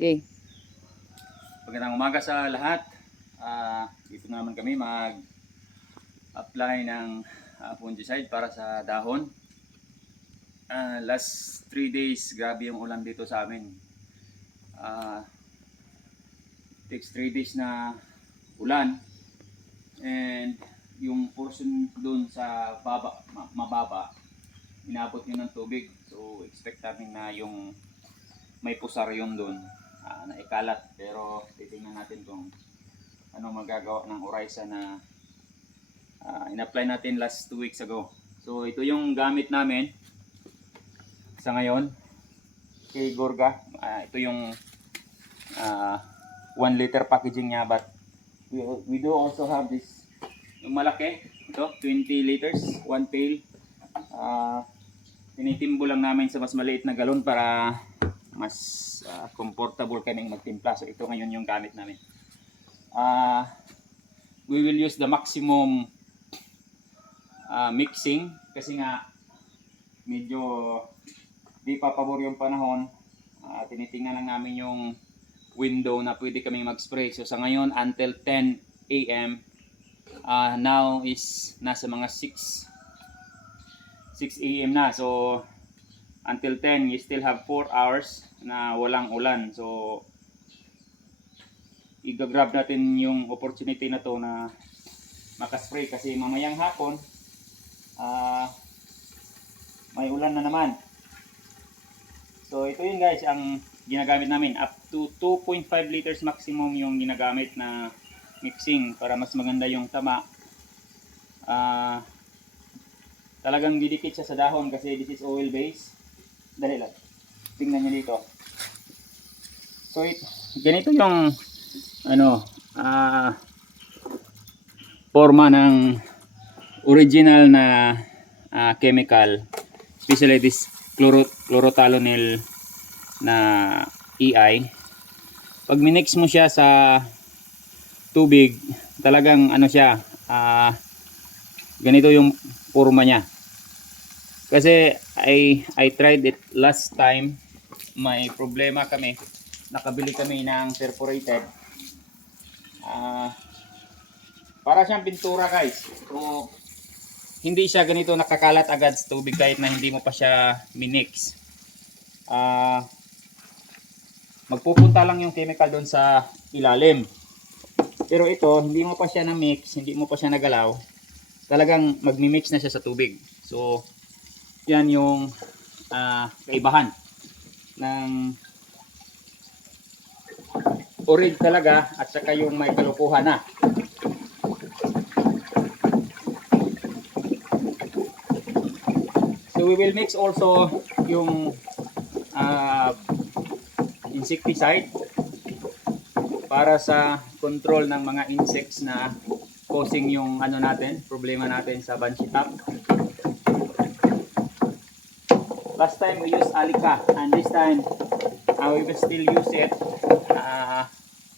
Okay. Magandang umaga sa lahat. Dito na naman kami mag-apply ng fungicide para sa dahon. Last 3 days, grabe yung ulan dito sa amin. Takes 3 days na ulan. And yung portion doon sa mababa, inabot yun ng tubig. So expect namin na yung may pusaryon doon na ikalat, pero titingnan natin kung ano magagawa ng Orisa na in-apply natin last 2 weeks ago. So ito yung gamit namin sa ngayon kay Gorga. Ito yung 1 liter packaging niya, but we do also have this, yung malaki, ito 20 liters, 1 pail. Tinitimbo lang namin sa mas maliit na galon para mas comfortable kaming magtimpla. So ito ngayon yung gamit namin. We will use the maximum mixing kasi nga medyo di pa pabor yung panahon. Tinitingnan lang namin yung window na pwede kaming mag-spray. So sa ngayon until 10 AM, now is nasa mga 6 AM na. So until 10, you still have 4 hours na walang ulan. So i-grab natin yung opportunity na to na makaspray kasi mamayang hapon may ulan na naman. So ito yun guys, ang ginagamit namin. Up to 2.5 liters maximum yung ginagamit na mixing para mas maganda yung tama. Talagang didikit siya sa dahon kasi this is oil based. Dali lang, tingnan nyo dito. So ganito yung forma ng original na chemical, especially this chlorothalonil na EI. Pag minix mo siya sa tubig, talagang siya, ganito yung forma niya. Kasi I tried it last time. May problema kami. Nakabili kami ng perforated. Para siyang pintura guys. So hindi siya ganito nakakalat agad sa tubig kahit na hindi mo pa siya minix. Magpupunta lang yung chemical doon sa ilalim. Pero ito, hindi mo pa siya na-mix, hindi mo pa siya nagalaw. Talagang magmi-mix na siya sa tubig. So yan yung kaibahan ng orig talaga at saka yung may kalukuhan na. So we will mix also yung insecticide para sa control ng mga insects na causing yung problema natin sa banshee top. Last time we used Alica and this time we will still use it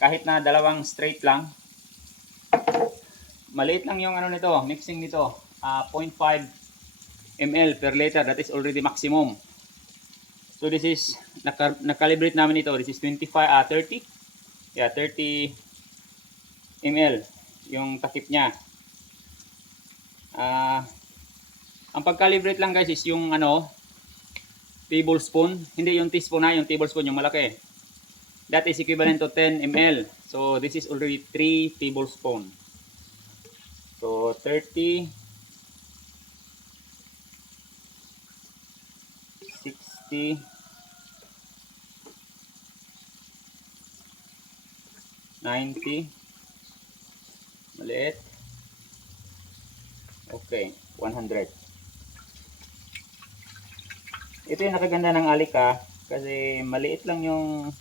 kahit na dalawang straight lang. Maliit lang yung nito, mixing nito, 0.5 ml per liter. That is already maximum. So this is nakalibrate namin ito. This is 30 ml yung takip niya. Ang pagkalibrate lang guys is yung tablespoon, hindi yung teaspoon yung tablespoon yung malaki. That is equivalent to 10 ml. So this is already 3 tablespoon. So 30, 60, 90, maliit. Okay, 100. Ito yung nakaganda ng Alica kasi maliit lang yung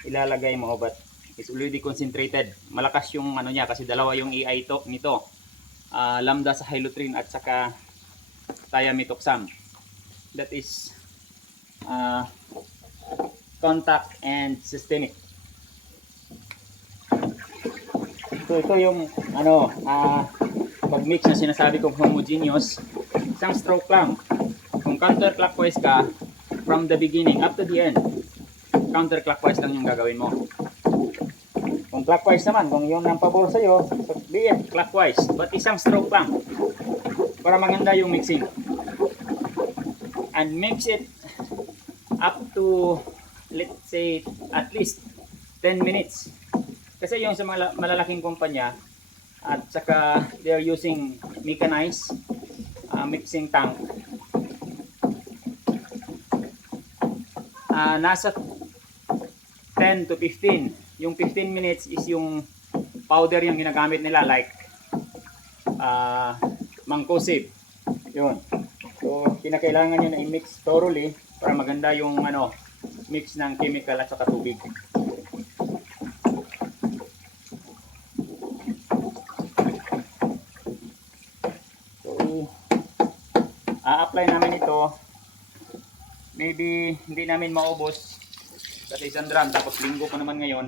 ilalagay mo, but it's already concentrated. Malakas yung niya kasi dalawa yung EI nito. Lambda sa hydroxytrin at saka thiamethoxam. That is contact and systemic. So ito yung pag-mix na sinasabi kong homogeneous, isang stroke lang. Kung counterclockwise ka from the beginning up to the end, counterclockwise lang yung gagawin mo. Kung clockwise naman, kung yun ang pabor sa'yo, so be it, clockwise. But isang stroke lang para maganda yung mixing. And mix it up to, let's say, at least 10 minutes. Kasi yung sa malalaking kumpanya, at saka they're using mechanized mixing tank. Nasa 10 to 15. Yung 15 minutes is yung powder yung ginagamit nila, like mangkosib. Yun. So, kinakailangan nyo na i-mix thoroughly para maganda yung mix ng chemical at saka tubig. So, a-apply namin ito. Maybe hindi namin maubos kasi isang drum, tapos linggo pa naman ngayon.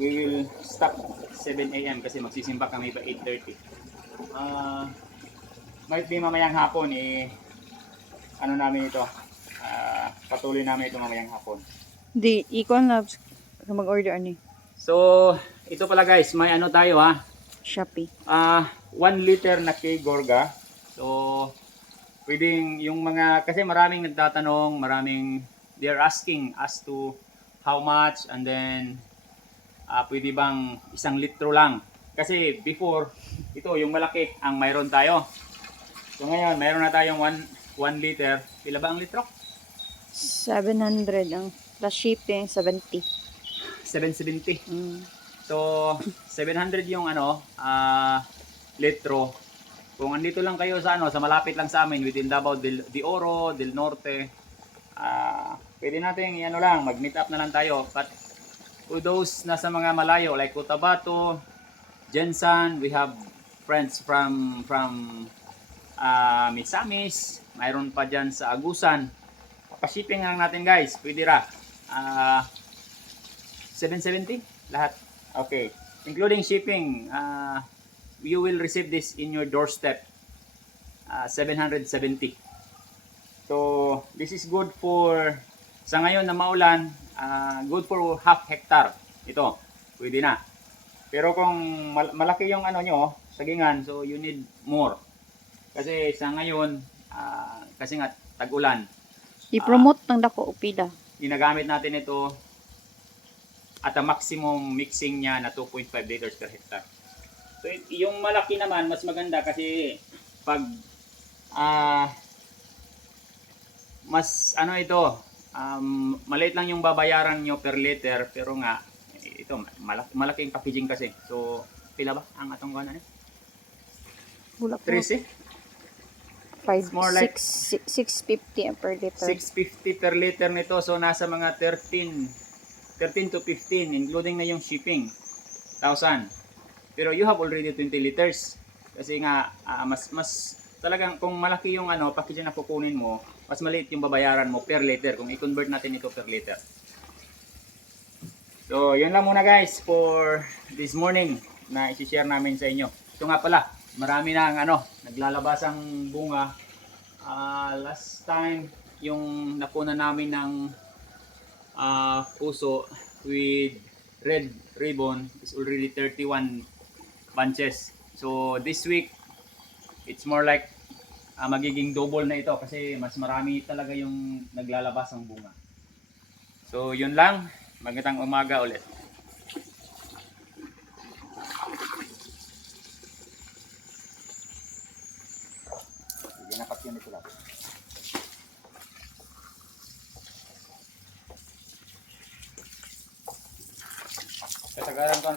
We will stop 7 AM kasi magsisimba kami pa 8:30. Might be mamayang hapon namin ito. Patuloy namin ito mamayang hapon. Di, Icon Labs, mag-order ani. So, ito pala guys, may tayo ha. Shopee. 1 liter na K-Gorga. So, pwedeng yung kasi maraming nagtatanong, they're asking as to how much, and then pwede bang 1 litro lang. Kasi before, ito yung malaki ang mayroon tayo. So ngayon, mayroon na tayong 1 liter. Pila ba ang litro? 700 ang plus shipping, 70. 770. Mm. So, 700 yung litro. Kung andito lang kayo sa sa malapit lang sa amin, within Davao de Oro, del Norte, pwede natin mag-meet up na lang tayo. But to those na sa mga malayo like Cotabato, Jensan, we have friends from Misamis, mayroon pa dyan sa Agusan. Pa-shipping lang natin guys, pwede ra. 770 lahat. Okay, including shipping. You will receive this in your doorstep. 770. So, this is good for, sa ngayon na maulan, good for half hectare. Ito, pwede na. Pero kung malaki yung nyo, sagingan, so you need more. Kasi sa ngayon, kasi nga tag-ulan. I-promote ng dako o pila. Ginagamit natin ito at a maximum mixing niya na 2.5 liters per hectare. So, yung malaki naman, mas maganda kasi pag mas ito, maliit lang yung babayaran nyo per liter, pero nga, ito, malaking packaging kasi. So, pila ba ang atong gana? Bulak 13? 5, more like 650 per liter. 650 per liter nito. So, nasa mga 13 to 15, including na yung shipping, 1,000. Pero you have already 20 liters. Kasi nga, mas talagang kung malaki yung package na kukunin mo, mas maliit yung babayaran mo per liter kung i-convert natin ito per liter. So, yun lang muna guys for this morning na i-share namin sa inyo. Ito nga pala, marami na ang naglalabasang bunga. Last time, yung napuna namin ng puso with red ribbon is already 31 bunches. So, this week, it's more like magiging double na ito kasi mas marami talaga yung naglalabasang bunga. So, yun lang. Magandang umaga ulit. Sige, napak yun ito lang. Kasagaran ko ang